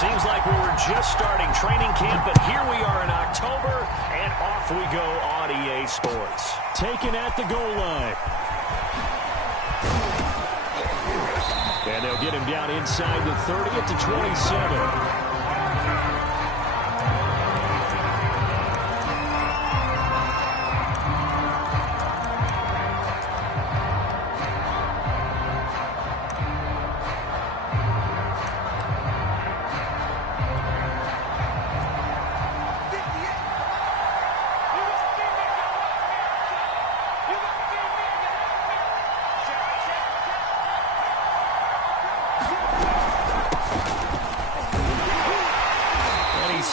Seems like we were just starting training camp, but here we are in October, and off we go on EA Sports. Taken at the goal line. And they'll get him down inside the 30 at the 27.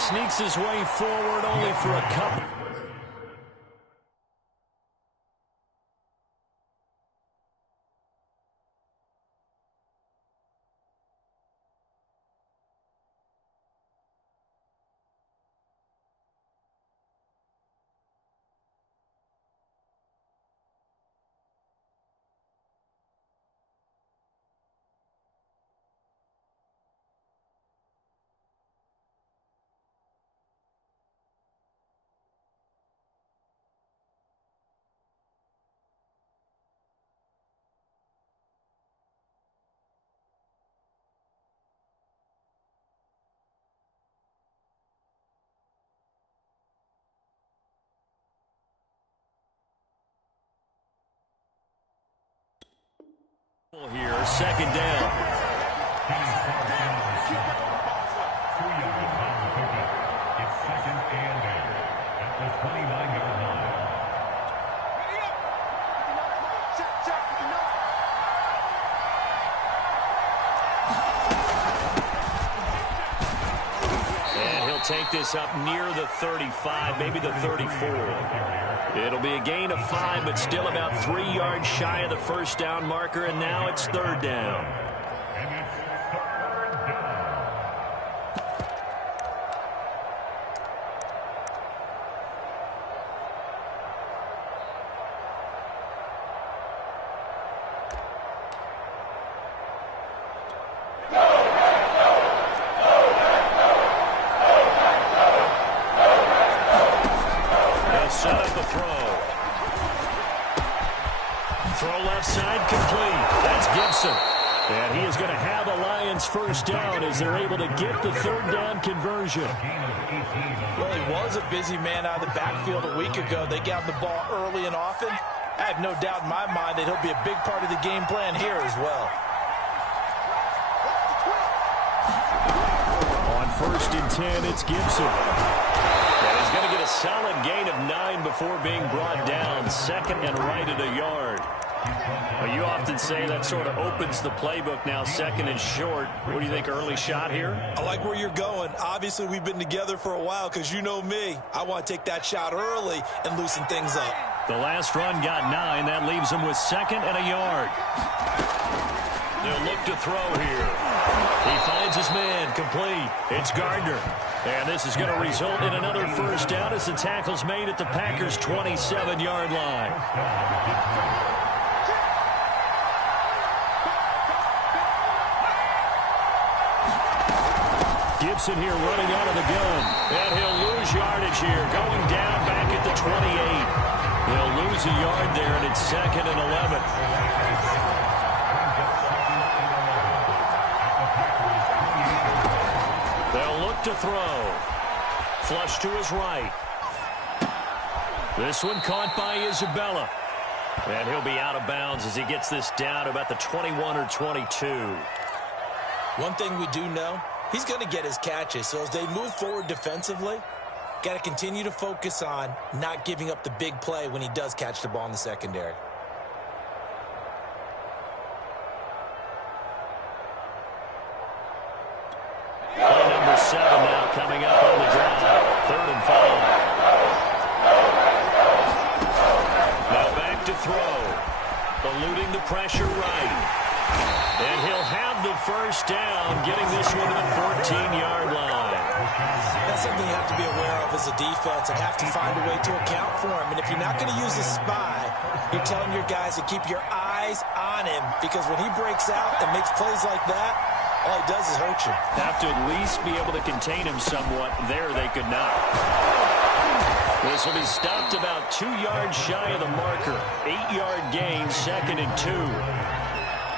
Sneaks his way forward only for a couple. Here, second down. It's second and 8 at the 29-yard line. And he'll take this up near the 35, maybe the 34. It'll be a gain of 5, but still about 3 yards shy of the first down marker, and now it's third down. And it's third down. They'll set up the throw. Throw left side complete. That's Gibson. And he is going to have a Lions first down as they're able to get the third down conversion. Well, he was a busy man out of the backfield a week ago. They got the ball early and often. I have no doubt in my mind that he'll be a big part of the game plan here as well. On first and 10, it's Gibson. And he's going to get a solid gain of 9 before being brought down. Second and right at a yard. Well, you often say that sort of opens the playbook now, second and short. What do you think, early shot here? I like where you're going. Obviously, we've been together for a while because you know me. I want to take that shot early and loosen things up. The last run got 9. That leaves him with second and a yard. They'll look to throw here. He finds his man, complete. It's Gardner. And this is going to result in another first down as the tackle's made at the Packers' 27-yard line. Gibson here running out of the gun. And he'll lose yardage here, going down back at the 28. They'll lose a yard there, and it's second and 11. They'll look to throw. Flush to his right. This one caught by Isabella. And he'll be out of bounds as he gets this down about the 21 or 22. One thing we do know, he's going to get his catches. So as they move forward defensively, got to continue to focus on not giving up the big play when he does catch the ball in the secondary. Play number 7 now coming up on the drive. Third and 5. Now back to throw. Eluding the pressure right. And he'll have the first down, getting this one to the 14-yard line. That's something you have to be aware of as a defense and have to find a way to account for him. And if you're not going to use a spy, you're telling your guys to keep your eyes on him, because when he breaks out and makes plays like that, All he does is hurt you. Have to at least be able to contain him somewhat. There they could not. This will be stopped about 2 yards shy of the marker. 8-yard gain, 2nd and 2.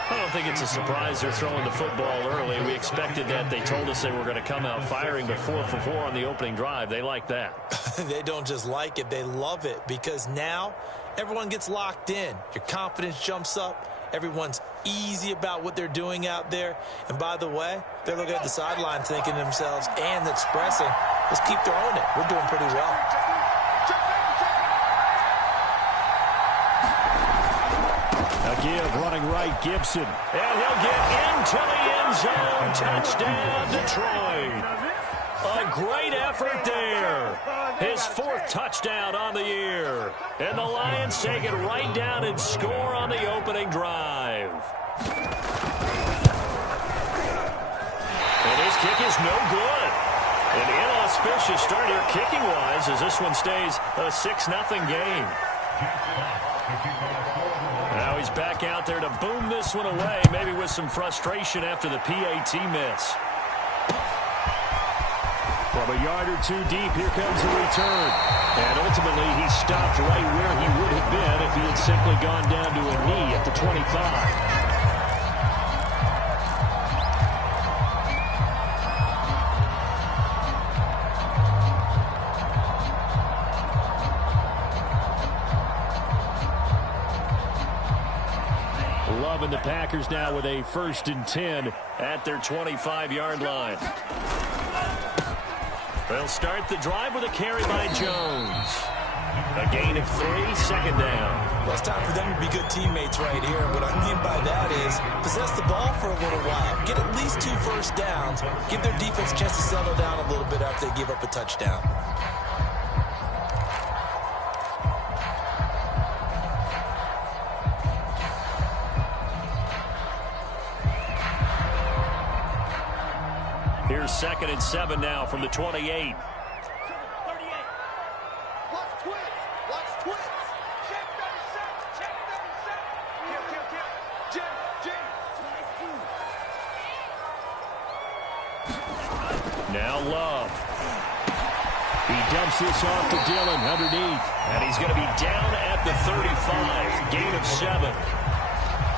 I don't think it's a surprise they're throwing the football early. We expected that. They told us they were going to come out firing, but 4 for 4 on the opening drive. They like that. They don't just like it, they love it, because now everyone gets locked in. Your confidence jumps up. Everyone's easy about what they're doing out there. And by the way, they're looking at the sideline thinking to themselves and expressing, let's keep throwing it. We're doing pretty well. A give, running right, Gibson. And he'll get into the end zone. Touchdown, Detroit. A great effort there. His 4th touchdown on the year. And the Lions take it right down and score on the opening drive. And his kick is no good. An inauspicious start here kicking-wise as this one stays a 6-0 game. Now he's back out there to boom this one away, maybe with some frustration after the PAT miss. From a yard or 2 deep, here comes the return. And ultimately, he stopped right where he would have been if he had simply gone down to a knee at the 25. Loving the Packers now with a 1st and 10 at their 25-yard line. They'll start the drive with a carry by Jones. A gain of 3, 2nd down. Well, it's time for them to be good teammates right here. What I mean by that is possess the ball for a little while. Get at least 2 first downs. Give their defense a chance to settle down a little bit after they give up a touchdown. Here's 2nd and 7 now from the 28. Now Love. He dumps this off to Dillon underneath. And he's going to be down at the 35. Gain of 7.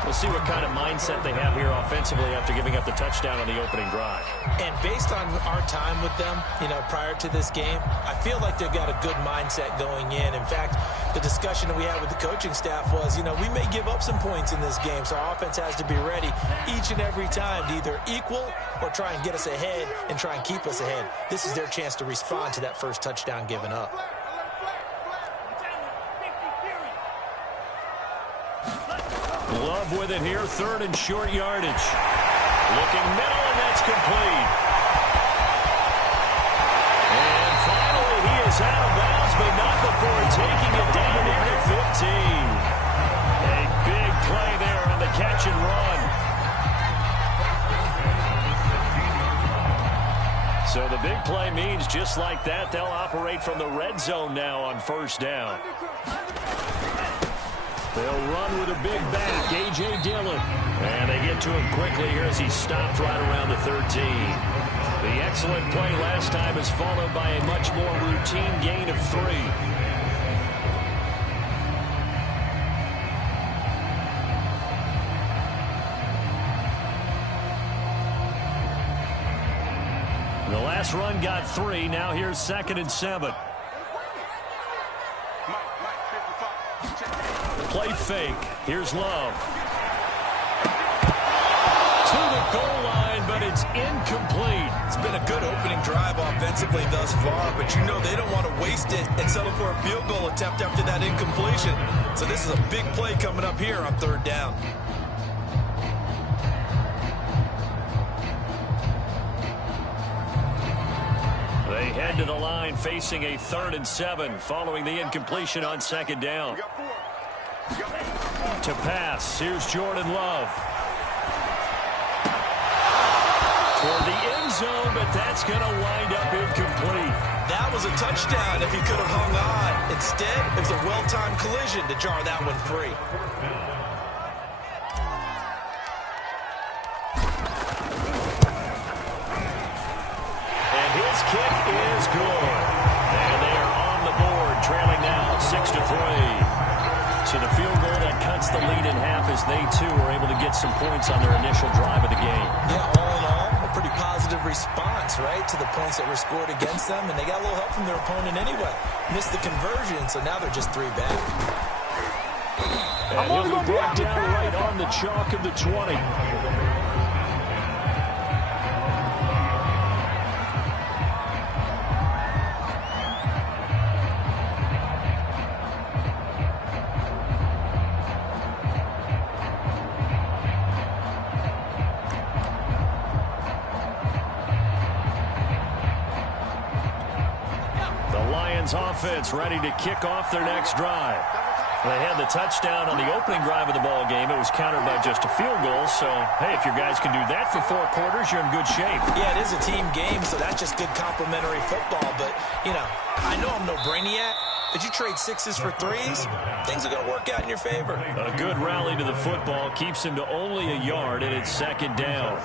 We'll see what kind of mindset they have here offensively after giving up the touchdown on the opening drive. And based on our time with them, prior to this game, I feel like they've got a good mindset going in. In fact, the discussion that we had with the coaching staff was, we may give up some points in this game, so our offense has to be ready each and every time to either equal or try and get us ahead and try and keep us ahead. This is their chance to respond to that first touchdown given up. Love with it here, 3rd and short yardage. Looking middle, and that's complete. And finally, he is out of bounds, but not before taking it down near the 15. A big play there on the catch and run. So the big play means just like that, they'll operate from the red zone now on 1st down. They'll run with a big back, A.J. Dillon. And they get to him quickly here as he stopped right around the 13. The excellent play last time is followed by a much more routine gain of 3. The last run got 3. Now here's 2nd and 7. Play fake. Here's Love. To the goal line, but it's incomplete. It's been a good opening drive offensively thus far, but they don't want to waste it and settle for a field goal attempt after that incompletion. So this is a big play coming up here on 3rd down. They head to the line facing a 3rd and 7 following the incompletion on 2nd down. To pass, here's Jordan Love. Toward the end zone, but that's going to wind up incomplete. That was a touchdown if he could have hung on. Instead, it was a well-timed collision to jar that one free. is good. And they are on the board, trailing now 6-3. So the field goal that cuts the lead in half as they, too, are able to get some points on their initial drive of the game. Yeah, all in all, a pretty positive response, right, to the points that were scored against them. And they got a little help from their opponent anyway. Missed the conversion, so now they're just 3 back. And he'll be brought down right on the chalk of the 20. Offense ready to kick off their next drive. They had the touchdown on the opening drive of the ball game. It was countered by just a field goal. So, hey, if your guys can do that for 4 quarters, you're in good shape. Yeah, it is a team game, so that's just good complimentary football. But, you know, I know I'm no brainiac. But you trade 6s for 3s, things are going to work out in your favor. A good rally to the football keeps him to only a yard, and it's 2nd down.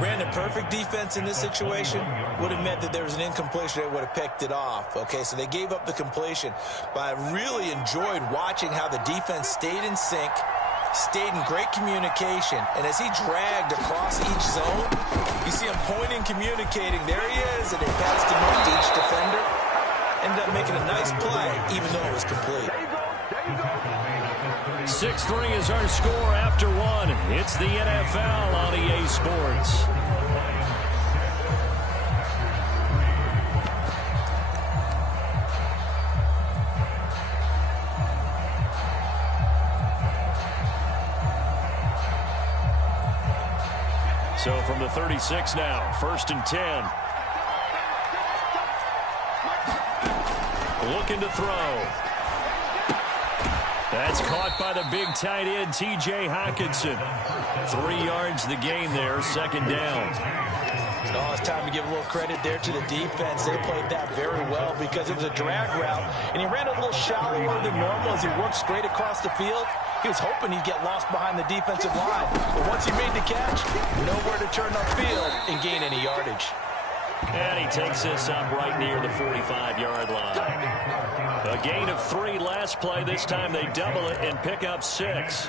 Brandon, perfect defense in this situation would have meant that there was an incompletion. They would have picked it off. Okay, so they gave up the completion. But I really enjoyed watching how the defense stayed in sync, stayed in great communication. And as he dragged across each zone, you see him pointing, communicating. There he is, and they passed him off to each defender. Ended up making a nice play, even though it was complete. 6-3 is our score after 1. It's the NFL on EA Sports. So from the 36 now, 1st and 10. Looking to throw. That's caught by the big tight end, T.J. Hockenson. 3 yards the gain there, 2nd down. Oh, it's time to give a little credit there to the defense. They played that very well because it was a drag route, and he ran a little shallower than normal as he worked straight across the field. He was hoping he'd get lost behind the defensive line. But once he made the catch, nowhere to turn upfield and gain any yardage. And he takes this up right near the 45-yard line. A gain of 3 last play. This time they double it and pick up 6.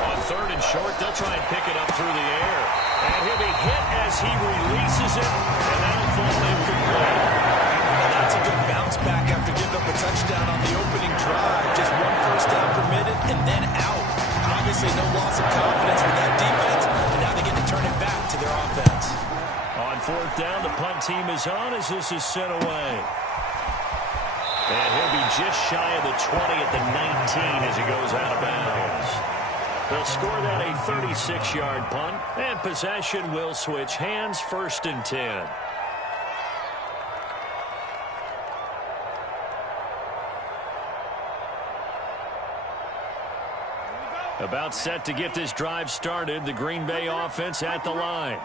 On 3rd and short, they'll try and pick it up through the air. And he'll be hit as he releases it, and that'll fall incomplete. Now that's a good bounce back after giving up a touchdown on the opening drive. Just 1 first down permitted and then out. Obviously no loss of confidence with that defense, and now they get to turn it back to their offense. On 4th down, the punt team is on as this is sent away. And he'll be just shy of the 20 at the 19 as he goes out of bounds. They'll score that a 36-yard punt, and possession will switch hands, 1st and 10. About set to get this drive started, the Green Bay offense at the line.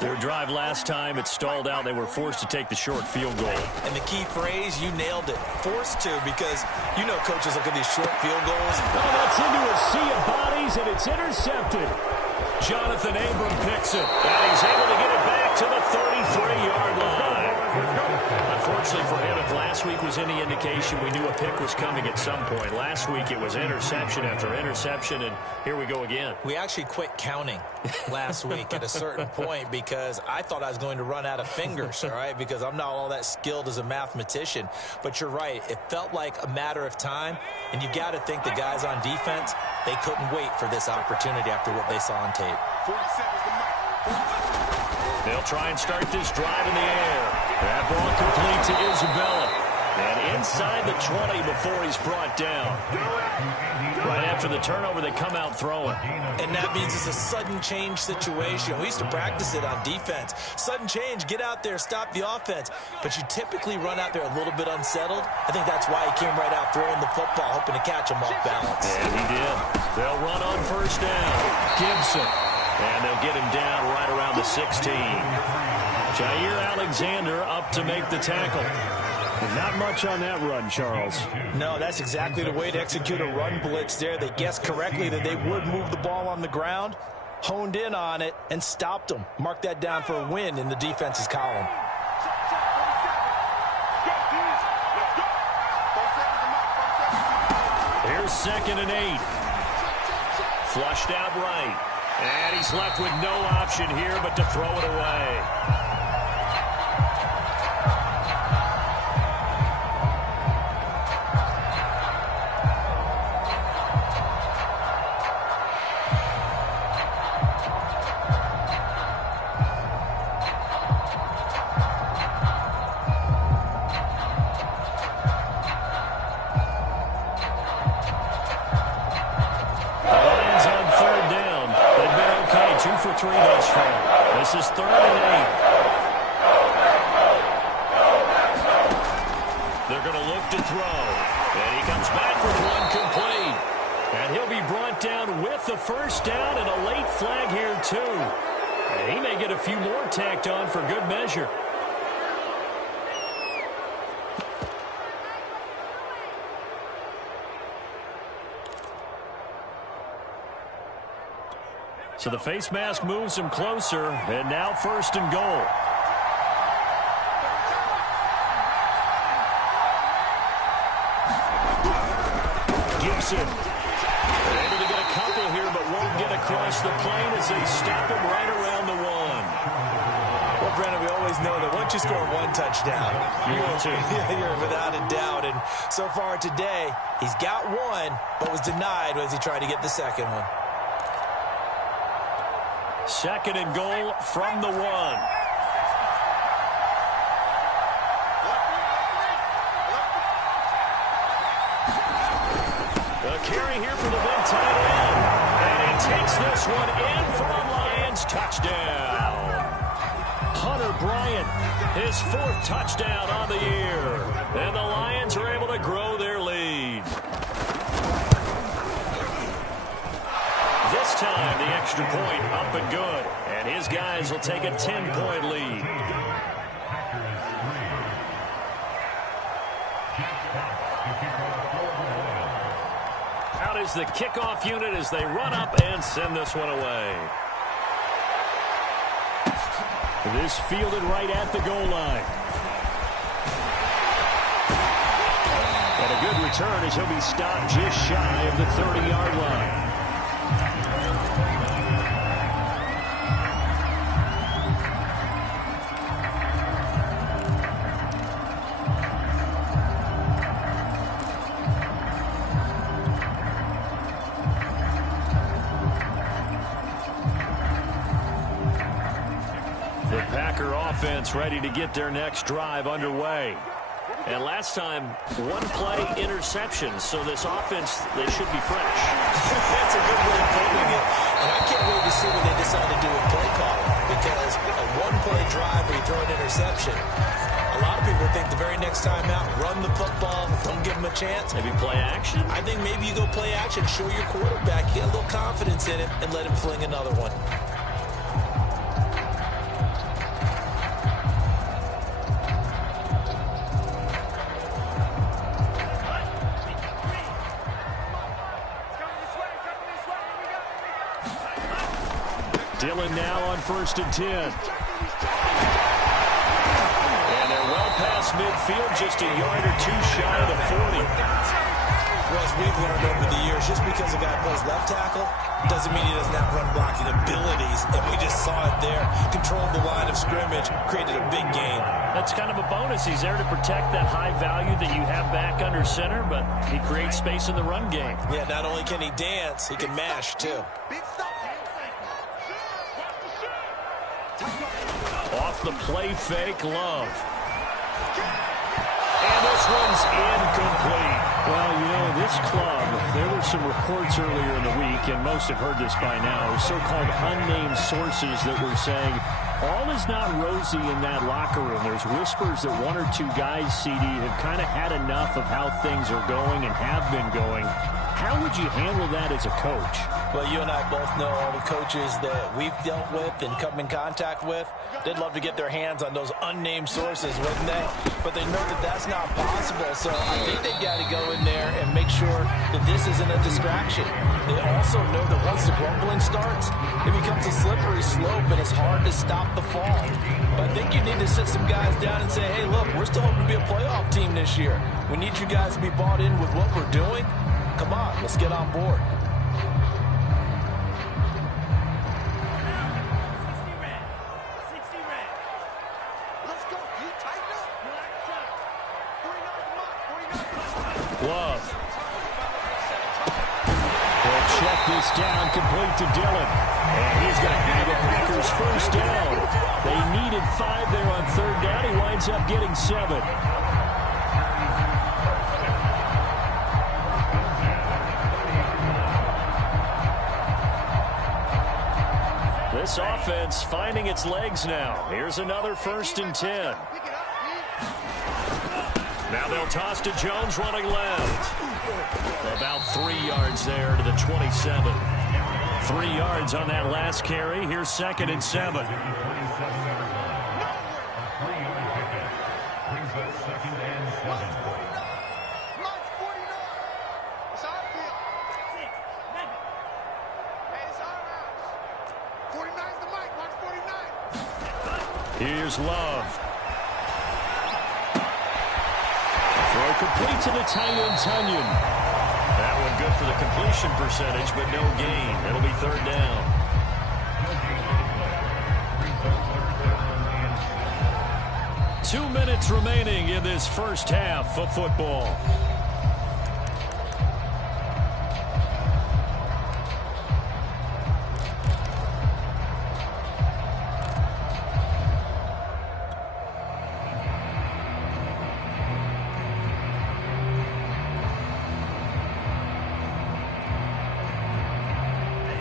Their drive last time, it stalled out. They were forced to take the short field goal. And the key phrase, you nailed it. Forced to, because you know coaches look at these short field goals. Oh, that's into a sea of bodies, and it's intercepted. Jonathan Abram picks it, and he's able to get it back to the 33-yard line. Unfortunately for him, if last week was any indication, we knew a pick was coming at some point. Last week it was interception after interception, and here we go again. We actually quit counting last week at a certain point because I thought I was going to run out of fingers, all right, because I'm not all that skilled as a mathematician. But you're right. It felt like a matter of time, and you got to think the guys on defense, they couldn't wait for this opportunity after what they saw on tape. They'll try and start this drive in the air. That ball complete to Isabella. And inside the 20 before he's brought down. Right after the turnover, they come out throwing. And that means it's a sudden change situation. We used to practice it on defense. Sudden change, get out there, stop the offense. But you typically run out there a little bit unsettled. I think that's why he came right out throwing the football, hoping to catch him off balance. And he did. They'll run on 1st down. Gibson. And they'll get him down right around the 16. Jair Alexander up to make the tackle. Not much on that run, Charles. No, that's exactly the way to execute a run blitz there. They guessed correctly that they would move the ball on the ground, honed in on it, and stopped them. Mark that down for a win in the defense's column. Here's 2nd and 8. Flushed out right. And he's left with no option here but to throw it away. This is 3rd and 8. They're going to look to throw. And he comes back with one complete. And he'll be brought down with the first down and a late flag here, too. And he may get a few more tacked on for good measure. So the face mask moves him closer, and now 1st and goal. Gibson able to get a couple here, but won't get across the plane as they stop him right around the 1. Well, Brennan, we always know that once you score one touchdown, you're without a doubt. And so far today, he's got one, but was denied as he tried to get the second one. 2nd and goal from the 1. A carry here for the big tight end. And he takes this one in for a Lions touchdown. Hunter Bryant, his 4th touchdown on the year. And the Lions are able to grow their lead. This time, the extra point up and good. And his guys will take a 10-point lead. Out is the kickoff unit as they run up and send this one away. This fielded right at the goal line. And a good return as he'll be stopped just shy of the 30-yard line. Offense ready to get their next drive underway. And last time, 1-play interception. So this offense, they should be fresh. That's a good way of putting it. And I can't wait to see what they decide to do with play calling. Because a 1-play drive where you throw an interception, a lot of people think the very next time out, run the football, don't give them a chance. Maybe play action? I think maybe you go play action, show your quarterback, get a little confidence in him, and let him fling another one. Dillon now on 1st and 10. And they're well past midfield, just a yard or two shy of the 40. Well, as we've learned over the years, just because a guy plays left tackle doesn't mean he doesn't have run blocking abilities. And we just saw it there. Controlled the line of scrimmage, created a big gain. That's kind of a bonus. He's there to protect that high value that you have back under center, but he creates space in the run game. Yeah, not only can he dance, he can mash, too. Off the play fake, Love. And this one's incomplete. Well, you know, this club, there were some reports earlier in the week, and most have heard this by now, so-called unnamed sources that were saying all is not rosy in that locker room. There's whispers that 1 or 2 guys, CD, have kind of had enough of how things are going and have been going. How would you handle that as a coach? Well, you and I both know all the coaches that we've dealt with and come in contact with. They'd love to get their hands on those unnamed sources, wouldn't they? But they know that that's not possible, so I think they've got to go in there and make sure that this isn't a distraction. They also know that once the grumbling starts, it becomes a slippery slope and it's hard to stop the fall. But I think you need to sit some guys down and say, hey, look, we're still hoping to be a playoff team this year. We need you guys to be bought in with what we're doing. Come on, let's get on board. Love. They'll check this down, complete to Dillon. And he's going to have a Packers first down. They needed 5 there on third down. He winds up getting 7. This offense finding its legs now. Here's another 1st and 10. Now they'll toss to Jones running left. About 3 yards there to the 27. 3 yards on that last carry. Here's 2nd and 7. Here's Love. Throw complete to the tight end, Tunyon. That one good for the completion percentage, but no gain. It'll be 3rd down. Two minutes remaining in this first half of football.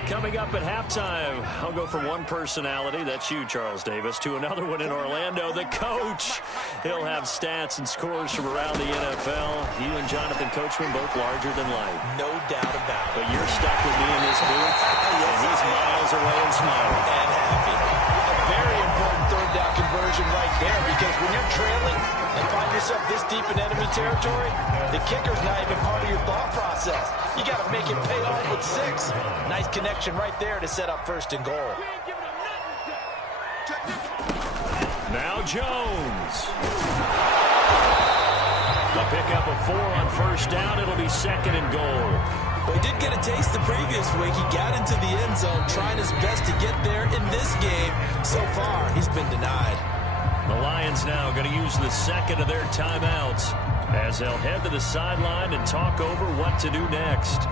Coming up at halftime, I'll go from one personality, that's you, Charles Davis, to another one in Orlando, the coach. He'll have stats and scores from around the NFL. You and Jonathan Coachman both larger than life. No doubt about it. But you're stuck with me in this booth, and he's miles away and smiling. And happy. A very important third down conversion right there, because when you're trailing and find yourself this deep in enemy territory, the kicker's not even part of your thought process. You got to make it pay off with 6. Nice connection right there to set up 1st and goal. Now Jones. They'll pick up a 4 on 1st down. It'll be 2nd and goal. Well, he did get a taste the previous week. He got into the end zone, trying his best to get there in this game. So far, he's been denied. The Lions now going to use the 2nd of their timeouts as they'll head to the sideline and talk over what to do next.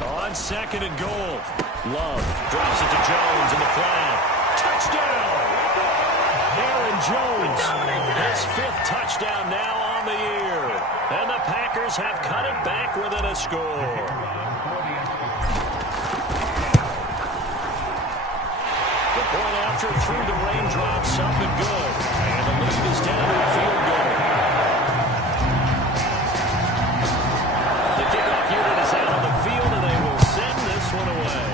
On 2nd and goal, Love drops it to Jones in the flat. Touchdown! Aaron Jones, his 5th touchdown now on the year. And the Packers have cut it back within a score. The point after through the raindrops, something good. And the lead is down to a field goal. The kickoff unit is out on the field, and they will send this one away.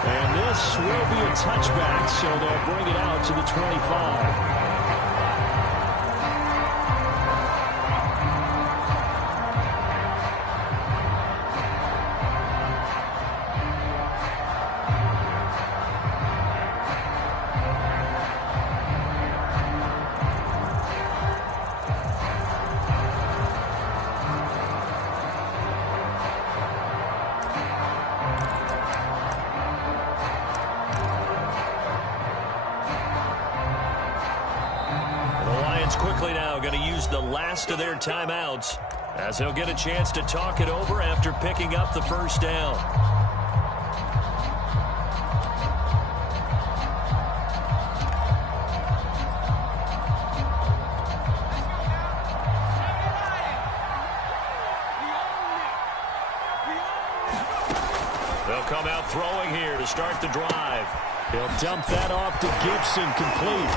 And this will be a touchback, so they'll bring it out to the 25. Quickly now going to use the last of their timeouts as he'll get a chance to talk it over after picking up the first down. They'll come out throwing here to start the drive. He'll dump that off to Gibson, complete.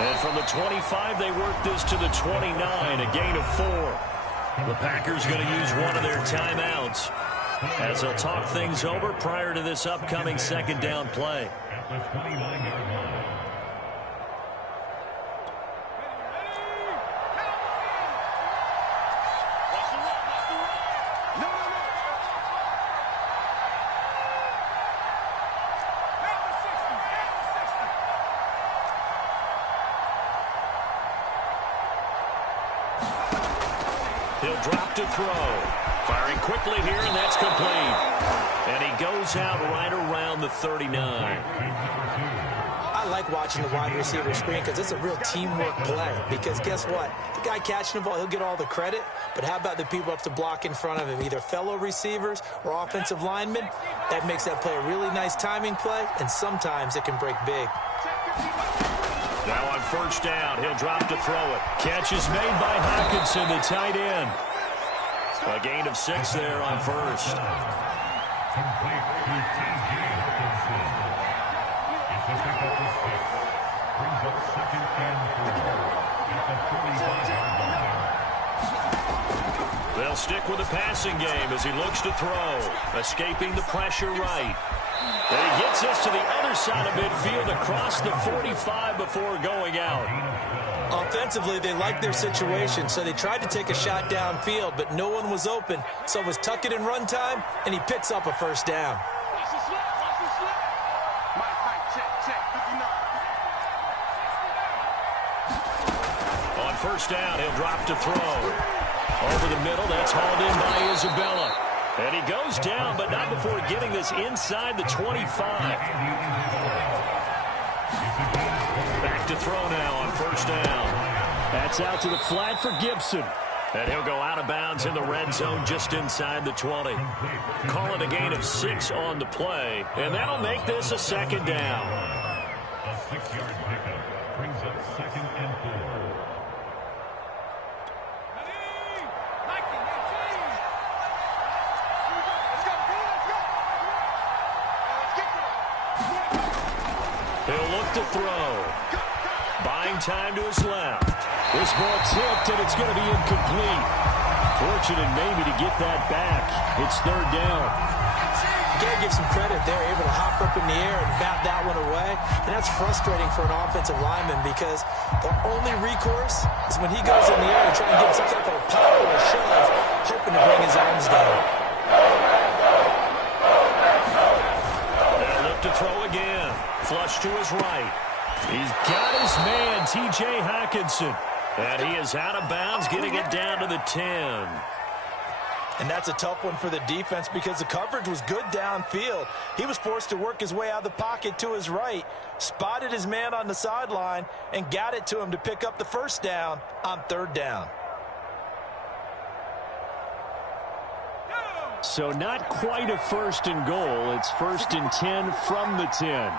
And from the 25, they work this to the 29, a gain of 4. The Packers going to use one of their timeouts as they'll talk things over prior to this upcoming second down play. At the 29-yard line. He'll drop to throw. Firing quickly here, and that's complete. And he goes out right around the 39. I like watching the wide receiver screen because it's a real teamwork play. Because guess what? The guy catching the ball, he'll get all the credit. But how about the people up to block in front of him, either fellow receivers or offensive linemen? That makes that play a really nice timing play, and sometimes it can break big. Now on first down, he'll drop to throw it. Catch is made by Hockenson, the tight end. A gain of 6 there on first. Complete to T.J. Hockenson. It's a pickup of 6. Brings up second and 4 at the 45-yard line. They'll stick with the passing game as he looks to throw. Escaping the pressure right. And he gets this to the other side of midfield across the 45 before going out. Offensively, they liked their situation, so they tried to take a shot downfield, but no one was open. So it was tuck it and run time, and he picks up a first down. On first down, he'll drop to throw. Over the middle, that's hauled in by Isabella. And he goes down, but not before getting this inside the 25. Back to throw now on first down. That's out to the flat for Gibson. And he'll go out of bounds in the red zone just inside the 20. Call it a gain of 6 on the play, and that'll make this a second down. A 6-yard pickup brings up second and 4. He'll look to throw. Buying time to his left. This ball tipped, and it's going to be incomplete. Fortunate maybe to get that back. It's third down. You got to give some credit. They're able to hop up in the air and bat that one away. And that's frustrating for an offensive lineman because the only recourse is when he goes in the air and try and get some type of pop or a shove, hoping to bring his arms down. They'll look to throw again. Flush to his right. He's got his man, T.J. Hockenson. And he is out of bounds, getting it down to the 10. And that's a tough one for the defense because the coverage was good downfield. He was forced to work his way out of the pocket to his right, spotted his man on the sideline, and got it to him to pick up the first down on third down. So not quite a first and goal. It's first and 10 from the 10.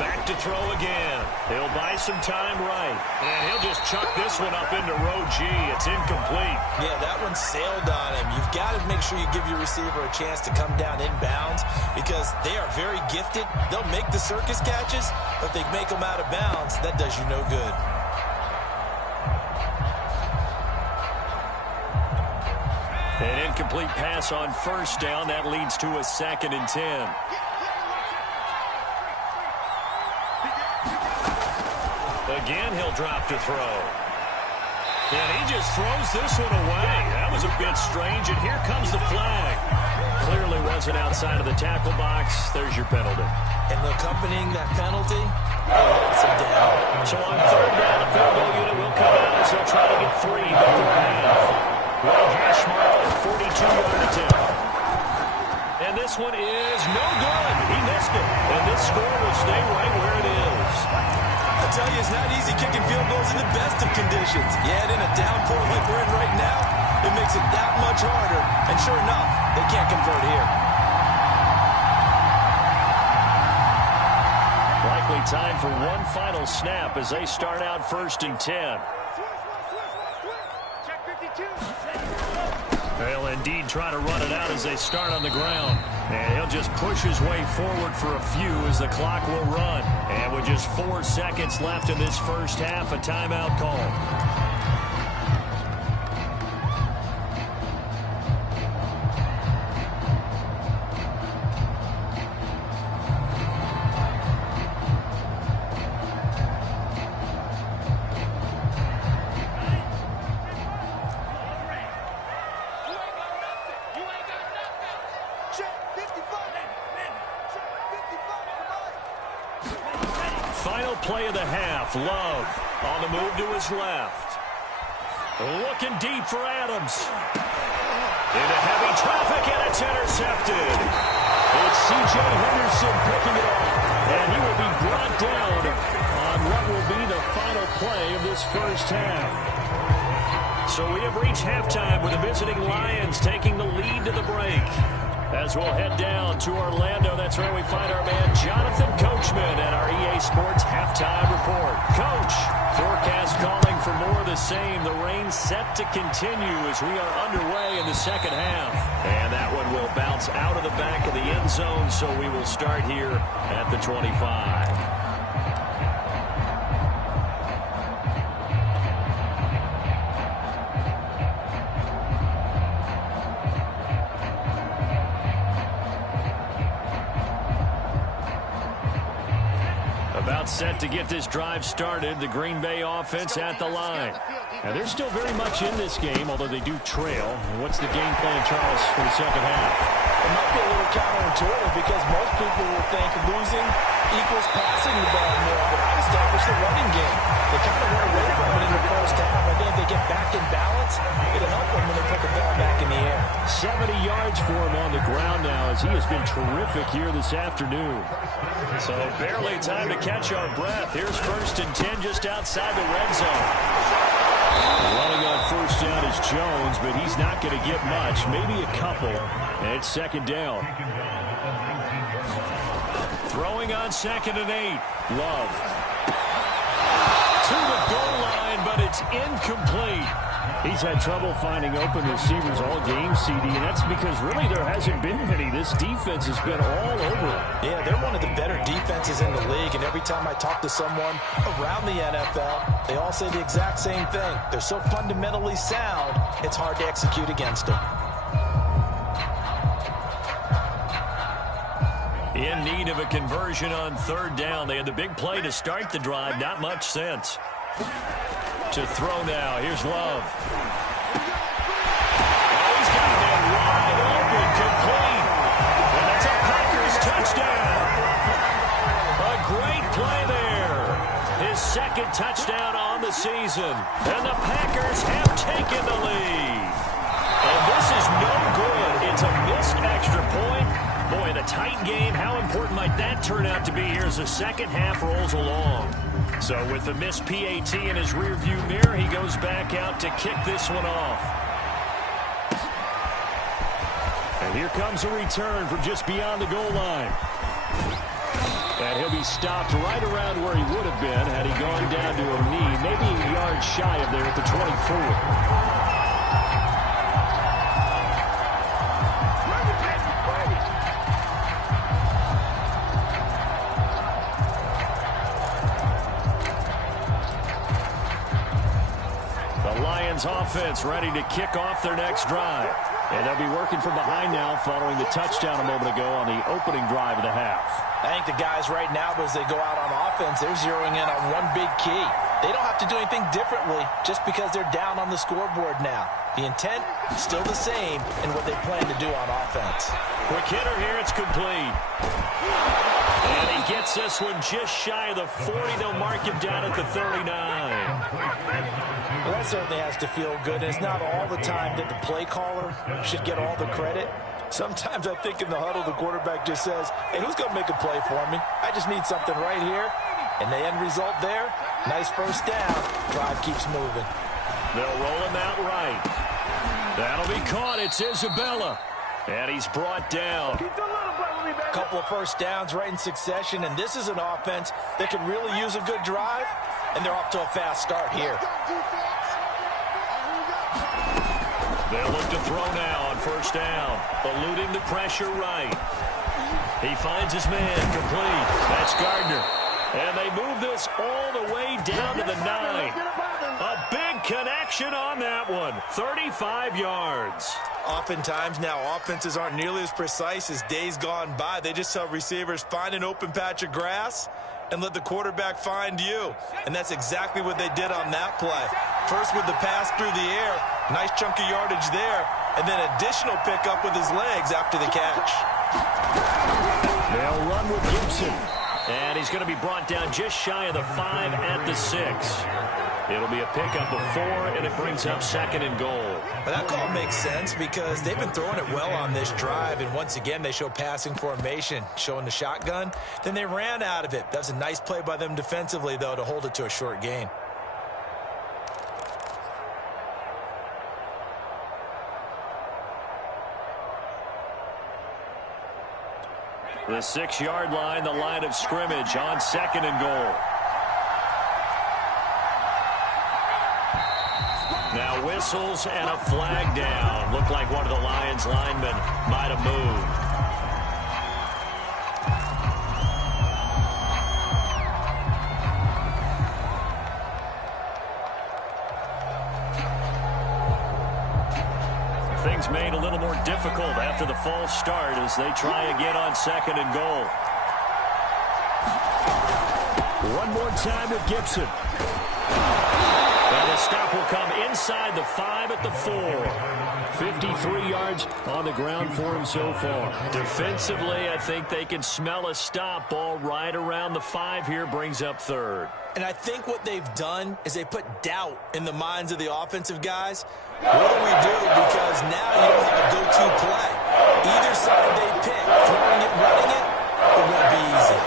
Back to throw again. He'll buy some time right. And he'll just chuck this one up into row G. It's incomplete. Yeah, that one sailed on him. You've got to make sure you give your receiver a chance to come down inbounds because they are very gifted. They'll make the circus catches, but if they make them out of bounds, that does you no good. An incomplete pass on first down. That leads to a second and 10. Again, he'll drop to throw. And he just throws this one away. That was a bit strange, and here comes the flag. Clearly wasn't outside of the tackle box. There's your penalty. And accompanying that penalty, lots of down. So on third down, the field goal unit will come out as they'll try to get 3 before half. Well, hash mark, 42-yard attempt. And this one is no good. He missed it. And this score will stay right where it is. The I'll tell you, it's not easy kicking field goals in the best of conditions. Yet in a downpour like we're in right now, it makes it that much harder. And sure enough, they can't convert here. Likely time for one final snap as they start out 1st and 10. They'll indeed try to run it out as they start on the ground. And he'll just push his way forward for a few as the clock will run. And with just 4 seconds left in this first half, a timeout call. Final play of the half. Love on the move to his left. Looking deep for Adams. Into heavy traffic, and it's intercepted. It's C.J. Henderson picking it up, and he will be brought down on what will be the final play of this first half. So we have reached halftime with the visiting Lions taking the lead to the break. As we'll head down to Orlando, that's where we find our man Jonathan Coachman at our EA Sports Halftime Report. Coach, forecast calling for more of the same. The rain set to continue as we are underway in the second half. And that one will bounce out of the back of the end zone, so we will start here at the 25. About set to get this drive started. The Green Bay offense at the line. And they're still very much in this game, although they do trail. What's the game plan, Charles, for the second half? It might be a little counterintuitive because most people will think losing equals passing the ball more, but I established the running game. They kind of went away from it in the first half. I think if they get back in balance, it'll help them when they put the ball back in the air. 70 yards for him on the ground now as he has been terrific here this afternoon. So barely time to catch our breath. Here's 1st and 10 just outside the red zone. Running on first down is Jones, but he's not going to get much, maybe a couple. And it's 2nd down. Throwing on 2nd and 8. Love. To the goal line, but it's incomplete. He's had trouble finding open receivers all game, CD, and that's because really there hasn't been many. This defense has been all over. Yeah, they're one of the better defenses in the league, and every time I talk to someone around the NFL, they all say the exact same thing. They're so fundamentally sound, it's hard to execute against them. In need of a conversion on 3rd down. They had the big play to start the drive. Not much sense. To throw now. Here's Love. Oh, he's got that wide open, complete. And it's a Packers touchdown. A great play there. His 2nd touchdown on the season. And the Packers have taken the lead. And this is no good. It's a missed extra point. Boy, in a tight game, how important might that turn out to be here as the second half rolls along? So with the missed PAT in his rearview mirror, he goes back out to kick this one off. And here comes a return from just beyond the goal line. And he'll be stopped right around where he would have been had he gone down to a knee, maybe a yard shy of there at the 24. Offense ready to kick off their next drive. And they'll be working from behind now following the touchdown a moment ago on the opening drive of the half. I think the guys right now, as they go out on offense, they're zeroing in on one big key. They don't have to do anything differently just because they're down on the scoreboard now. The intent is still the same in what they plan to do on offense. Quick hitter here, it's complete. And he gets this one just shy of the 40. They'll mark him down at the 39. Well, that certainly has to feel good. It's not all the time that the play caller should get all the credit. Sometimes I think in the huddle, the quarterback just says, hey, who's going to make a play for me? I just need something right here. And the end result there, nice first down. Drive keeps moving. They'll roll him out right. That'll be caught. It's Isabella. And he's brought down. A couple of first downs right in succession, and this is an offense that could really use a good drive, and they're off to a fast start here. They'll look to throw now on first down. Eluding the pressure right. He finds his man complete. That's Gardner. And they move this all the way down to the 9. A big connection on that one. 35 yards. Oftentimes now offenses aren't nearly as precise as days gone by. They just tell receivers, find an open patch of grass and let the quarterback find you. And that's exactly what they did on that play. First with the pass through the air, nice chunk of yardage there, and then additional pickup with his legs after the catch. They'll run with Gibson. And he's going to be brought down just shy of the 5 at the 6. It'll be a pickup of 4, and it brings up 2nd and goal. But that call makes sense because they've been throwing it well on this drive, and once again they show passing formation, showing the shotgun. Then they ran out of it. That was a nice play by them defensively, though, to hold it to a short gain. The 6-yard line, the line of scrimmage on 2nd and goal. Now whistles and a flag down. Looked like one of the Lions linemen might have moved. Things made a little more difficult after the false start as they try again on 2nd and goal. One more time with Gibson. And the stop will come inside the 5 at the 4. 53 yards on the ground for him so far. Defensively, I think they can smell a stop ball right around the 5 here, brings up 3rd. And I think what they've done is they put doubt in the minds of the offensive guys. What do we do? Because now you don't have a go-to play. Either side they pick, throwing it, running it, it won't be easy.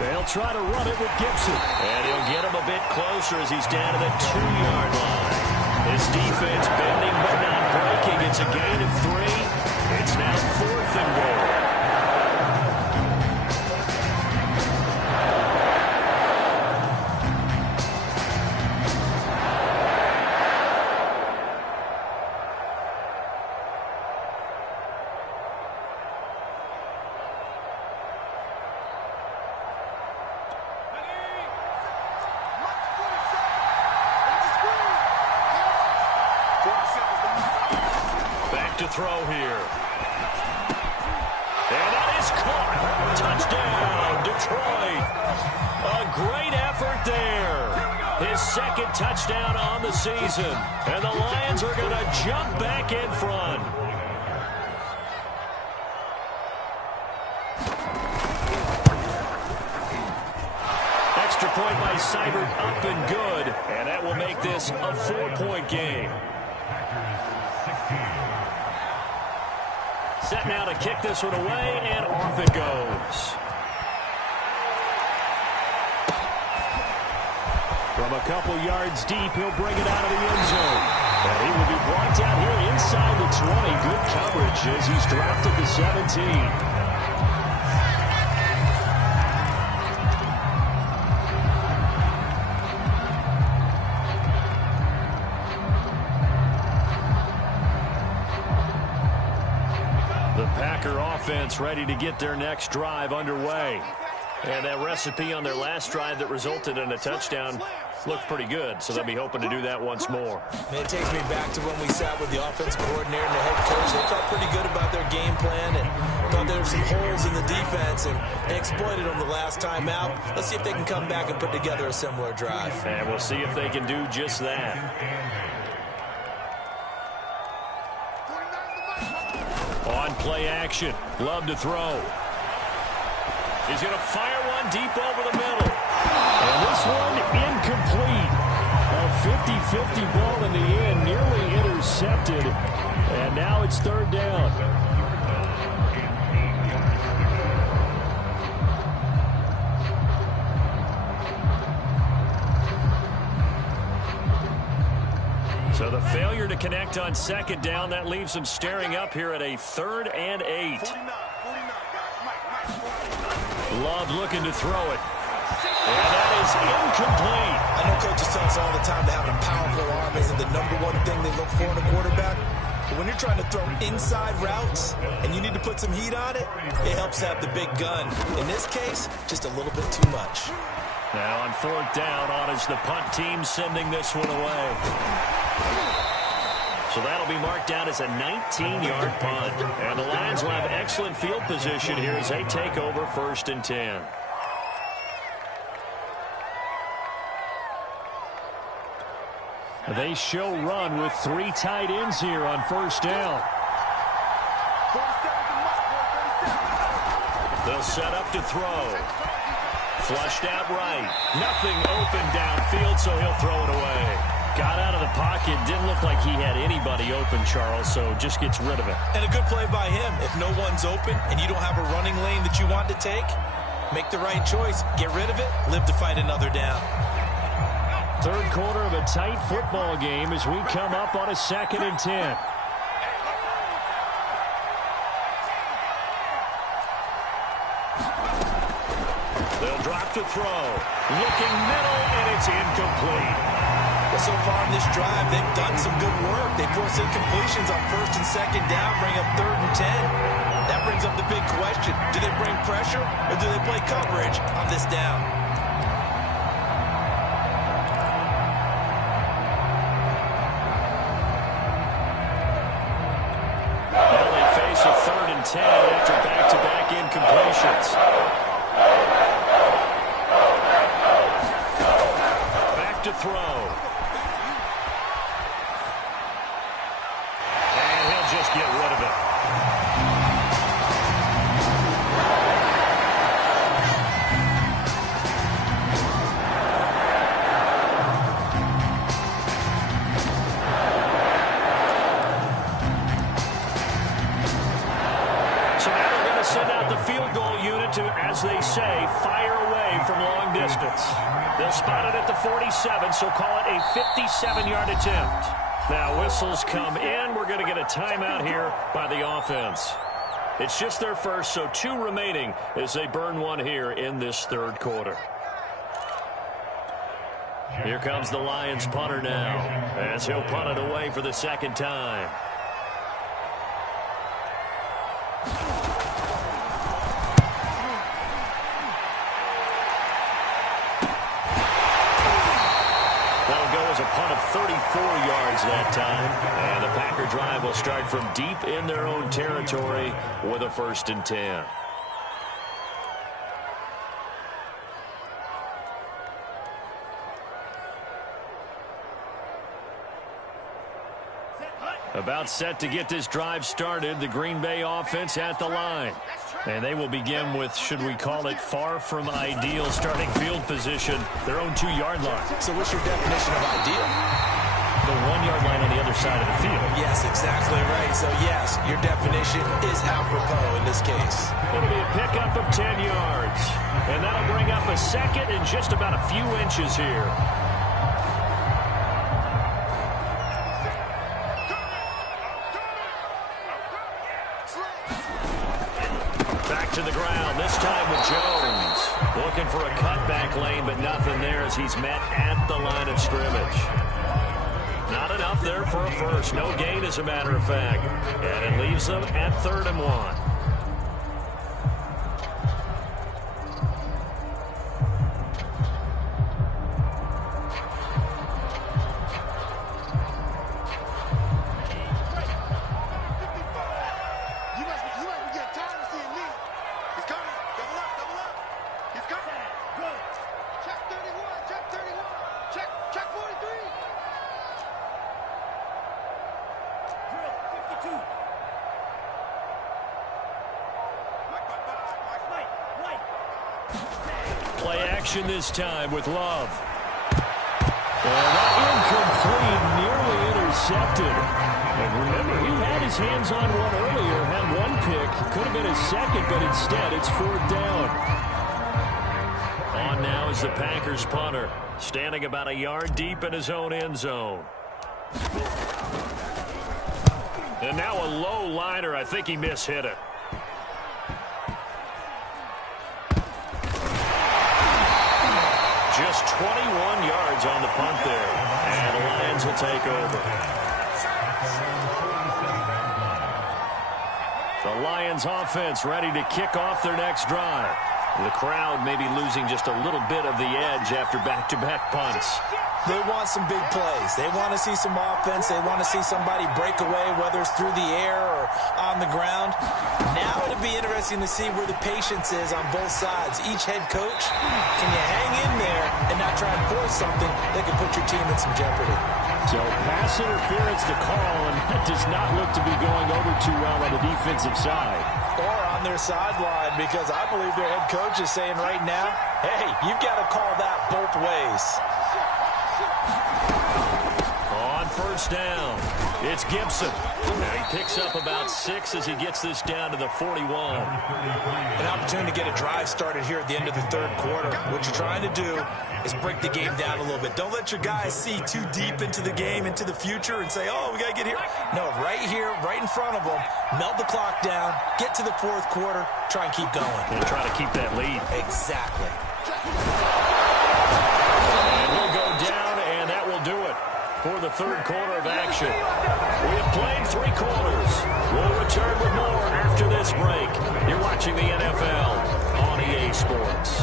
They'll try to run it with Gibson. And he'll get him a bit closer as he's down to the 2-yard line. His defense bending but not breaking. It's a gain of 3. It's now 4th and goal. To throw here. And that is caught. Touchdown, Detroit. A great effort there. His 2nd touchdown on the season. And the Lions are going to jump back in front. Extra point by Seibert, up and good. And that will make this a 4-point game. Set now to kick this one away, and off it goes. From a couple yards deep, he'll bring it out of the end zone. And he will be brought down here inside the 20. Good coverage as he's dropped at the 17. Offense ready to get their next drive underway. And that recipe on their last drive that resulted in a touchdown looked pretty good, so they'll be hoping to do that once more. It takes me back to when we sat with the offensive coordinator and the head coach. They felt pretty good about their game plan and thought there were some holes in the defense and exploited them the last time out. Let's see if they can come back and put together a similar drive. And we'll see if they can do just that. On play action. Love to throw. He's going to fire one deep over the middle. And this one incomplete. A 50-50 ball in the end, nearly intercepted. And now it's 3rd down. Failure to connect on second down. That leaves them staring up here at a 3rd and 8. Love looking to throw it. And that is incomplete. I know coaches tell us all the time that having a powerful arm isn't the #1 thing they look for in a quarterback. But when you're trying to throw inside routes and you need to put some heat on it, it helps have the big gun. In this case, just a little bit too much. Now on 4th down, on is the punt team sending this one away. So that'll be marked down as a 19-yard punt. And the Lions will have excellent field position here as they take over 1st and 10. They show run with 3 tight ends here on 1st down. They'll set up to throw. Flushed out right. Nothing open downfield, so he'll throw it away. Got out of the pocket. Didn't look like he had anybody open, Charles, so just gets rid of it. And a good play by him. If no one's open and you don't have a running lane that you want to take, make the right choice. Get rid of it. Live to fight another down. 3rd quarter of a tight football game as we come up on a 2nd and 10. They'll drop to throw. Looking middle, and it's incomplete. Well, so far in this drive, they've done some good work. They force incompletions on 1st and 2nd down, bring up 3rd and 10. That brings up the big question. Do they bring pressure, or do they play coverage on this down? Now they face a 3rd and 10 after back-to-back incompletions. Back to throw. And he'll just get rid of it. Send out the field goal unit to, as they say, fire away from long distance. They'll spot it at the 47, so call it a 57-yard attempt. Now whistles come in. We're going to get a timeout here by the offense. It's just their first, so 2 remaining as they burn one here in this 3rd quarter. Here comes the Lions punter now, as he'll punt it away for the 2nd time. A punt of 34 yards that time, and the Packer drive will start from deep in their own territory with a 1st and 10. About set to get this drive started, the Green Bay offense at the line. And they will begin with, should we call it, far from ideal starting field position, their own 2-yard line. So what's your definition of ideal? The 1-yard line on the other side of the field. Yes, exactly right. So, yes, your definition is apropos in this case. It'll be a pickup of 10 yards. And that'll bring up a 2nd and just about a few inches here. Back to the ground, this time with Jones. Looking for a cutback lane, but nothing there as he's met at the line of scrimmage. Not enough there for a first. No gain, as a matter of fact. And it leaves them at 3rd and 1. Play action this time with Love. And that incomplete, nearly intercepted. And remember, he had his hands on one earlier, had one pick. Could have been a 2nd, but instead it's 4th down. On now is the Packers punter, standing about a yard deep in his own end zone. And now a low liner. I think he mishit it. Just 21 yards on the punt there. And the Lions will take over. The Lions offense ready to kick off their next drive. The crowd may be losing just a little bit of the edge after back-to-back punts. They want some big plays. They want to see some offense. They want to see somebody break away, whether it's through the air or on the ground. Now it'll be interesting to see where the patience is on both sides. Each head coach, can you hang in there and not try and force something that could put your team in some jeopardy? So pass interference to call, and that does not look to be going over too well on the defensive side. Or on their sideline, because I believe their head coach is saying right now, hey, you've got to call that both ways. On first down, it's Gibson. Now he picks up about 6 as he gets this down to the 41. An opportunity to get a drive started here at the end of the third quarter. What you're trying to do is break the game down a little bit. Don't let your guys see too deep into the game, into the future, and say, oh, we got to get here. No, right here, right in front of them, melt the clock down, get to the fourth quarter, try and keep going. And try to keep that lead. Exactly. And he'll go down, and that will do it for the third quarter of action. We have played 3 quarters. We'll return with more after this break. You're watching the NFL on EA Sports.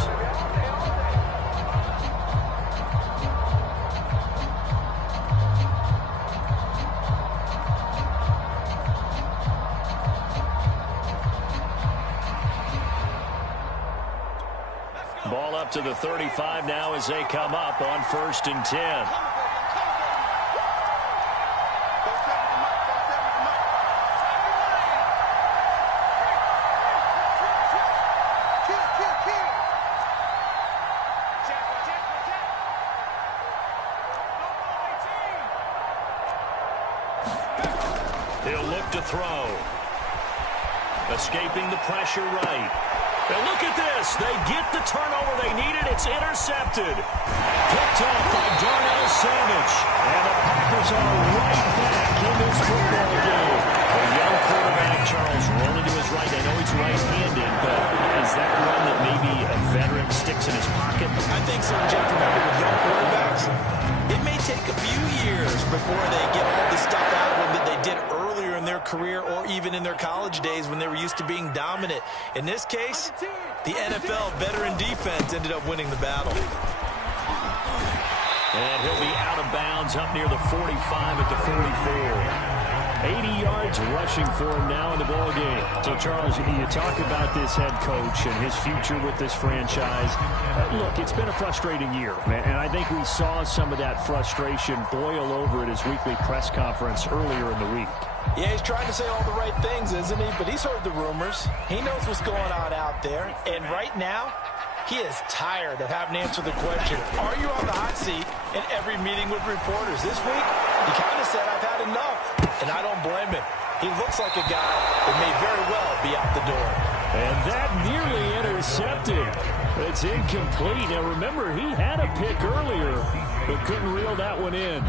Ball up to the 35 now as they come up on 1st and 10. He'll look to throw. Escaping the pressure right. And look at this. They get the turnover they needed. It's intercepted. Picked off by Darnell Savage. And the Packers are right back in this football game. A young quarterback, Charles, rolling to his right. I know he's right-handed, but is that one that maybe a veteran sticks in his pocket? I think so, Jeff. Remember, with young quarterbacks, it may take a few years before they get all the stuff out of them that they did earlier in their career or even in their college days when they were used to being dominant. In this case, the NFL veteran defense ended up winning the battle. And he'll be out of bounds up near the 45 at the 44. 80 yards rushing for him now in the ball game. So, Charles, you talk about this head coach and his future with this franchise. Look, it's been a frustrating year, and I think we saw some of that frustration boil over at his weekly press conference earlier in the week. Yeah, he's trying to say all the right things, isn't he? But he's heard the rumors. He knows what's going on out there. And right now, he is tired of having to answer the question, are you on the hot seat in every meeting with reporters? This week, he kind of said, I've had enough. And I don't blame him. He looks like a guy that may very well be out the door. And that nearly intercepted. It's incomplete. Now, remember, he had a pick earlier, but couldn't reel that one in.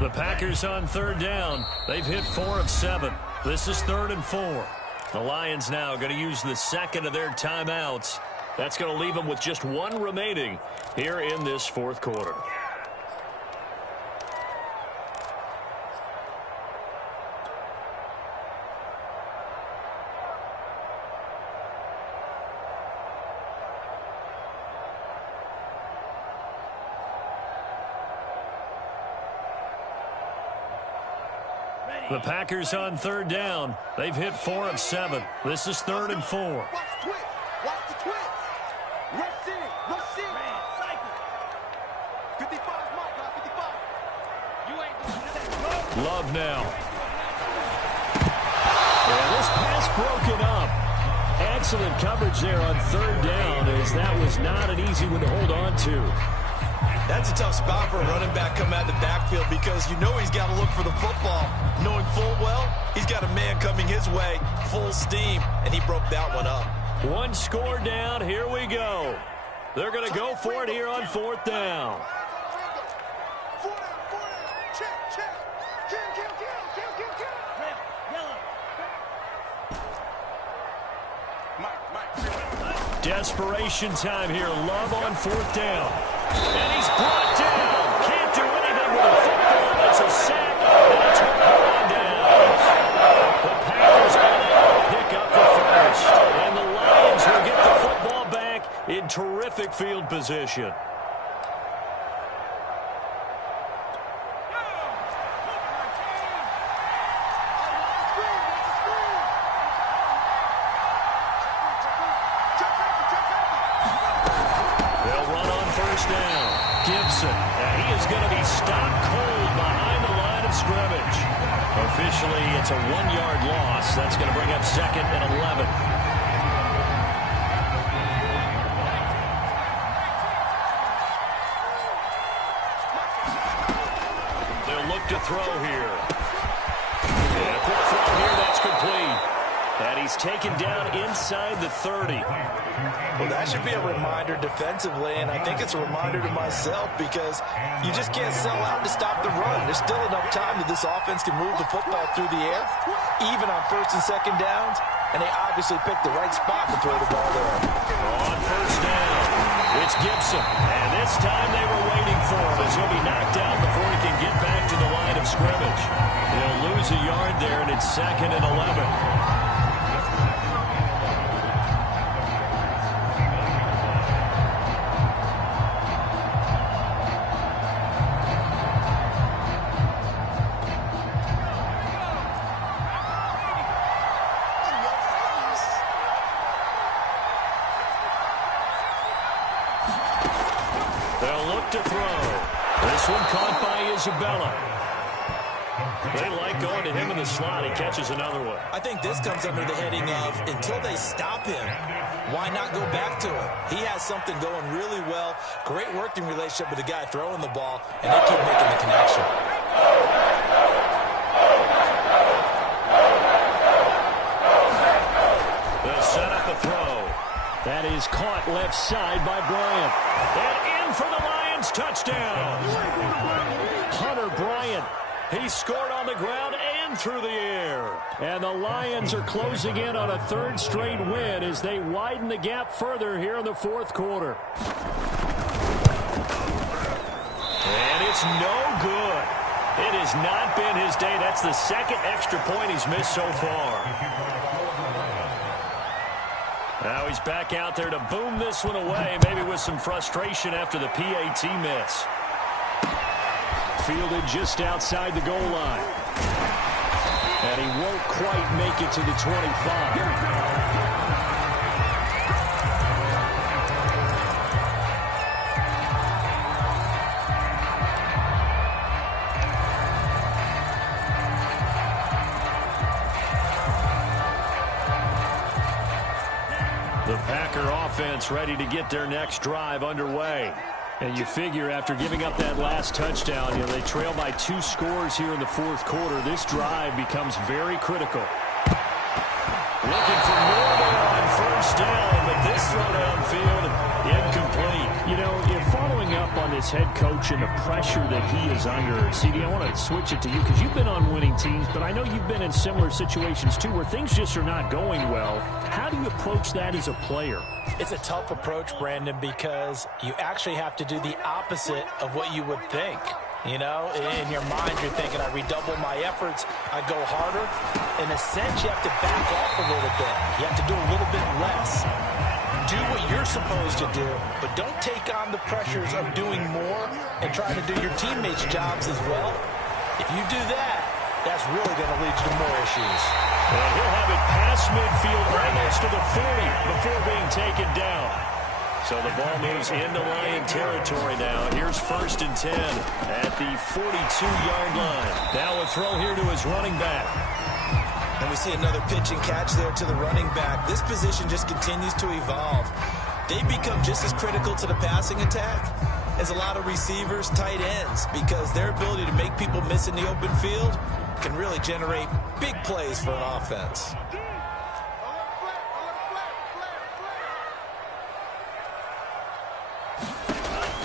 The Packers on 3rd down. They've hit 4 of 7. This is 3rd and 4. The Lions now going to use the second of their timeouts. That's going to leave them with just 1 remaining here in this 4th quarter. The Packers on 3rd down. They've hit 4 of 7. This is 3rd and 4. Watch the twist. Rush in. 55 Mike, 55. You ain't doing that. Love now. And this pass broken up. Excellent coverage there on 3rd down, as that was not an easy one to hold on to. That's a tough spot for a running back coming out of the backfield because you know he's got to look for the football. Knowing full well, he's got a man coming his way, full steam, and he broke that one up. One score down. Here we go. They're going to go for it here on 4th down. Desperation time here. Love on 4th down. And he's brought down. Can't do anything with a football. That's a sack. And it's going down. The Packers unable to pick up the first. And the Lions will get the football back in terrific field position. And he is going to be stopped cold behind the line of scrimmage. Officially, it's a 1-yard loss. That's going to bring up 2nd and 11. They'll look to throw here. And a quick throw here, that's complete. And he's taken down inside the 30. Well, that should be a reminder defensively, and I think it's a reminder to myself because you just can't sell out to stop the run. There's still enough time that this offense can move the football through the air, even on 1st and 2nd downs, and they obviously picked the right spot to throw the ball there. On 1st down, it's Gibson, and this time they were waiting for him as he'll be knocked down before he can get back to the line of scrimmage. They'll lose a yard there, and it's 2nd and 11. They'll look to throw. This one caught by Isabella. They like going to him in the slot. He catches another one. I think this comes under the heading of until they stop him, why not go back to him? He has something going really well. Great working relationship with the guy throwing the ball, and they keep making the connection. They'll set up a throw. That is caught left side by Bryant. And in for the Lions touchdown. Hunter Bryant. He scored on the ground and through the air. And the Lions are closing in on a 3rd straight win as they widen the gap further here in the 4th quarter. And it's no good. It has not been his day. That's the 2nd extra point he's missed so far. Now he's back out there to boom this one away, maybe with some frustration after the PAT miss. Fielded just outside the goal line. And he won't quite make it to the 25. The Packer offense ready to get their next drive underway. And you figure after giving up that last touchdown, they trail by 2 scores here in the 4th quarter. This drive becomes very critical. Looking for more there on 1st down, but this throw downfield incomplete. You know, if following up on this head coach and the pressure that he is under, CD, I want to switch it to you because you've been on winning teams, but I know you've been in similar situations too where things just are not going well. How do you approach that as a player? It's a tough approach, Brandon, because you actually have to do the opposite of what you would think. You know, in your mind, you're thinking, I redouble my efforts, I go harder. In a sense, you have to back off a little bit. You have to do a little bit less. Do what you're supposed to do, but don't take on the pressures of doing more and trying to do your teammates' jobs as well. If you do that, that's really going to lead you to more issues. And he'll have it past midfield almost to the 40 before being taken down. So the ball moves into Lion territory now. Here's 1st and 10 at the 42-yard line. Now a throw here to his running back. And we see another pitch and catch there to the running back. This position just continues to evolve. They become just as critical to the passing attack is a lot of receivers, tight ends, because their ability to make people miss in the open field can really generate big plays for an offense.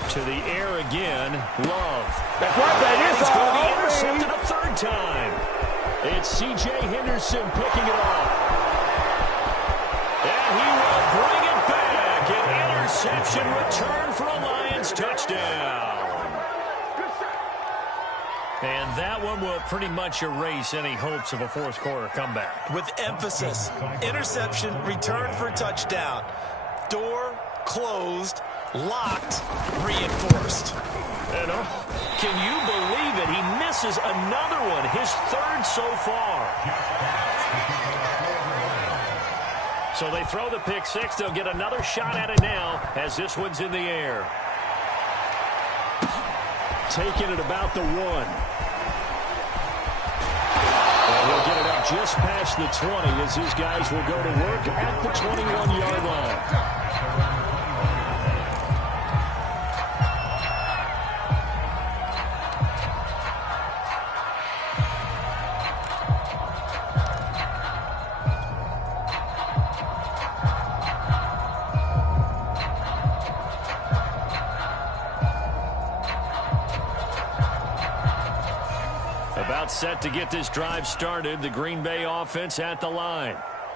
To the air again, Love. That's right, baby. And he's going to be intercepted a third time. It's C.J. Henderson picking it off. And he will bring it back. An interception return for a Lions touchdown. And that one will pretty much erase any hopes of a fourth quarter comeback. With emphasis, interception, return for touchdown. Door closed, locked, reinforced. And, can you believe it? He misses another one, his third so far. So they throw the pick six. They'll get another shot at it now as this one's in the air. Taking it about the 1. And he'll get it up just past the 20 as his guys will go to work at the 21-yard line. Set to get this drive started. The Green Bay offense at the line.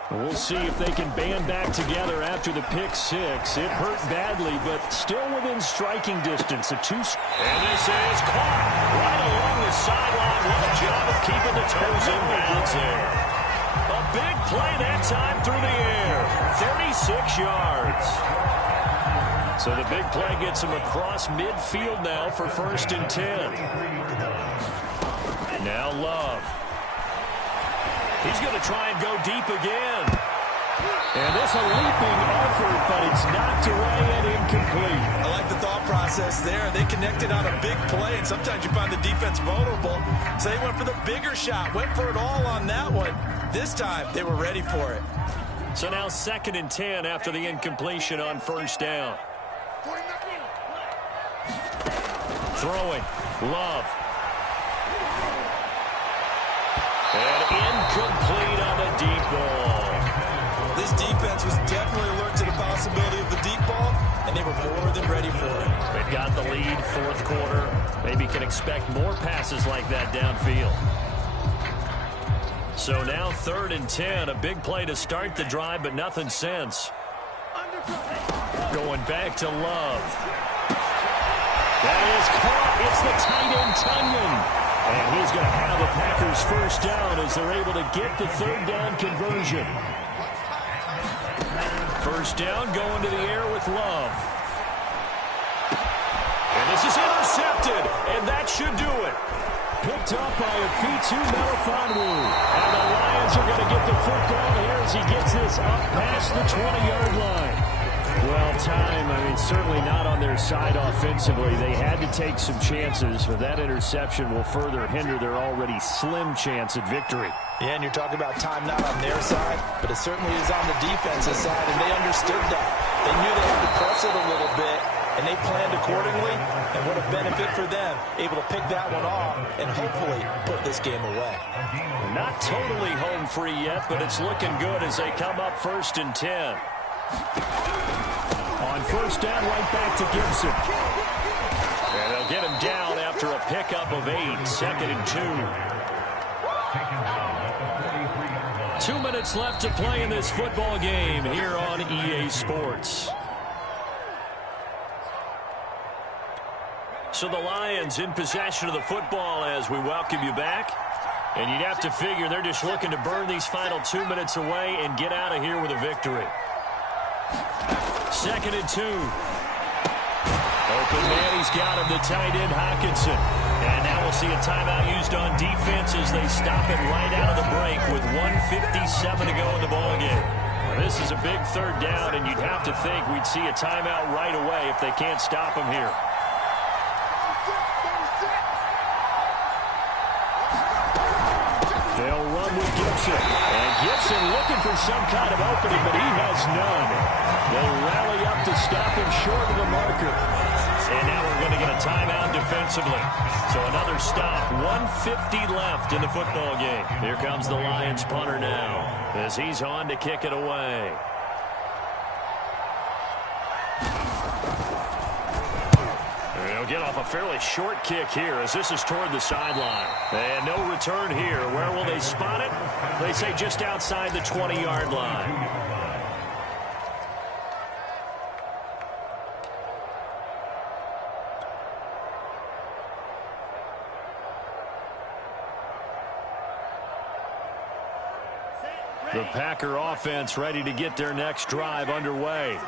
We'll see if they can band back together after the pick six. It hurt badly, but still within striking distance. And this is caught right along the sideline. What a job of keeping the toes in bounds there. A big play that time through the air. 36 yards. So the big play gets him across midfield now for 1st and 10. Now Love. He's going to try and go deep again. And this a leaping effort, but it's knocked away and incomplete. I like the thought process there. They connected on a big play, and sometimes you find the defense vulnerable. So they went for the bigger shot, went for it all on that one. This time, they were ready for it. So now 2nd and 10 after the incompletion on 1st down. Throwing. Love. And incomplete on the deep ball. This defense was definitely alert to the possibility of the deep ball, and they were more than ready for it. They've got the lead, 4th quarter. Maybe can expect more passes like that downfield. So now 3rd and 10. A big play to start the drive, but nothing since. Going back to Love. That is caught. It's the tight end, Tunyon. And he's going to have the Packers 1st down as they're able to get the 3rd down conversion. 1st down going to the air with Love. And this is intercepted, and that should do it. Picked up by a Fitu Melifonwu. And the Lions are going to get the football here as he gets this up past the 20-yard line. Well, certainly not on their side offensively. They had to take some chances, but that interception will further hinder their already slim chance at victory. Yeah, and you're talking about time not on their side, but it certainly is on the defensive side, and they understood that. They knew they had to press it a little bit, and they planned accordingly, and what a benefit for them, able to pick that one off and hopefully put this game away. Not totally home free yet, but it's looking good as they come up 1st and 10. On 1st down, right back to Gibson. And they'll get him down after a pickup of 8, 2nd and 2. 2 minutes left to play in this football game here on EA Sports. So the Lions in possession of the football as we welcome you back. And you'd have to figure they're just looking to burn these final 2 minutes away and get out of here with a victory. 2nd and 2. Open man, he's got him, the tight end, Hockenson. And now we'll see a timeout used on defense as they stop it right out of the break with 1:57 to go in the ballgame. This is a big 3rd down, and you'd have to think we'd see a timeout right away if they can't stop him here. They'll run with Gibson. And Gibson looking for some kind of opening, but he has none. They rally up to stop him short of the marker. And now we're going to get a timeout defensively. So another stop. 1:50 left in the football game. Here comes the Lions punter now as he's on to kick it away. They'll get off a fairly short kick here as this is toward the sideline. And no return here. Where will they spot it? They say just outside the 20-yard line. The Packer offense ready to get their next drive underway.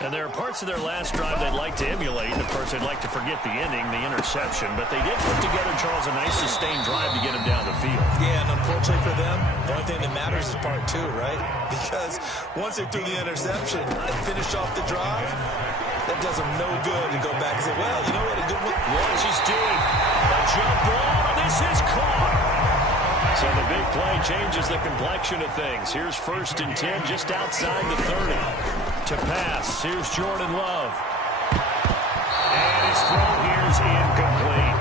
And there are parts of their last drive they'd like to emulate. And, of course, they'd like to forget the ending, the interception. But they did put together, Charles, a nice sustained drive to get him down the field. Yeah, and unfortunately for them, the only thing that matters is part two, right? Because once they threw the interception and finished off the drive, that does them no good to go back and say, well, you know what, a good one. Watch is deep. A jump ball. This is caught. So the big play changes the complexion of things. Here's 1st and 10 just outside the 30. To pass, here's Jordan Love. And his throw here's incomplete.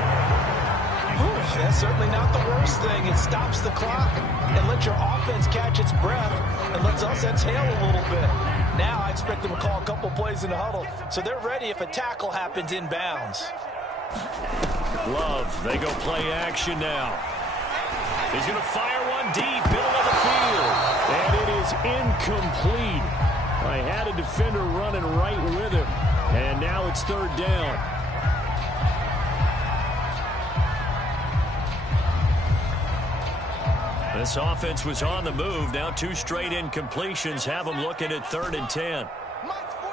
That's certainly not the worst thing. It stops the clock and lets your offense catch its breath and lets us exhale a little bit. Now I expect them to call a couple plays in the huddle, so they're ready if a tackle happens inbounds. Love, they go play action now. He's going to fire one deep, middle of the field. And it is incomplete. I had a defender running right with him. And now it's 3rd down. This offense was on the move. Now 2 straight incompletions have them looking at 3rd and 10. Mike's 49.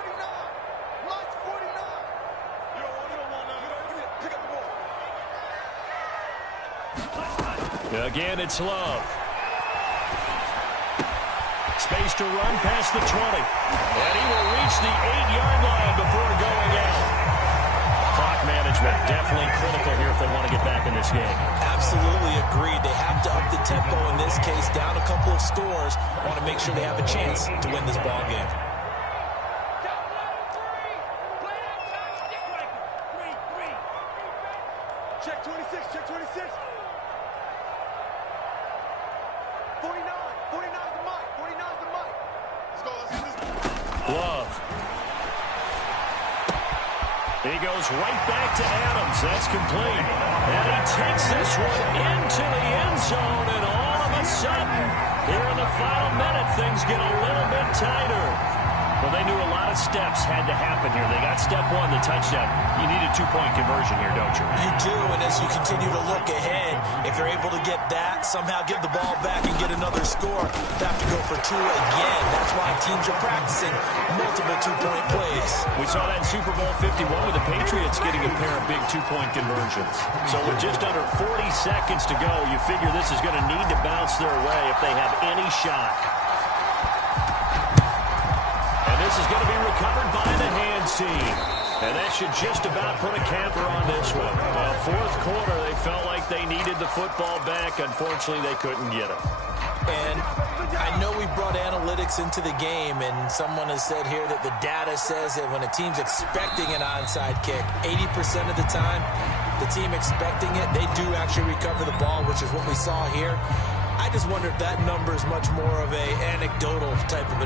Mike's 49. You don't want none. Pick up the ball. Again, it's Love. Space to run past the 20. And he will reach the 8-yard line before going out. Clock management definitely critical here if they want to get back in this game. Absolutely agreed. They have to up the tempo in this case, down a couple of scores. Want to make sure they have a chance to win this ball game. Check 26. Check 26. 49. 49 to Mike. 49 to Mike. Let's go. Love. He goes right back to Adams. That's complete. And he takes this one into the end zone. And all of a sudden, here in the final minute, things get a little bit tighter. Well, they knew a lot of steps had to happen here. They got step 1, the touchdown. You need a 2-point conversion here, don't you? You do, and as you continue to look ahead, if you're able to get that, somehow give the ball back and get another score, you have to go for 2 again. That's why teams are practicing multiple 2-point plays. We saw that in Super Bowl 51 with the Patriots getting a pair of big 2-point conversions. So with just under 40 seconds to go, you figure this is going to need to bounce their way if they have any shot. This is going to be recovered by the hands team. And that should just about put a capper on this one. Well, 4th quarter, they felt like they needed the football back. Unfortunately, they couldn't get it. And I know we brought analytics into the game, and someone has said here that the data says that when a team's expecting an onside kick, 80% of the time, the team expecting it, they do actually recover the ball, which is what we saw here. I just wonder if that number is much more of an anecdotal type of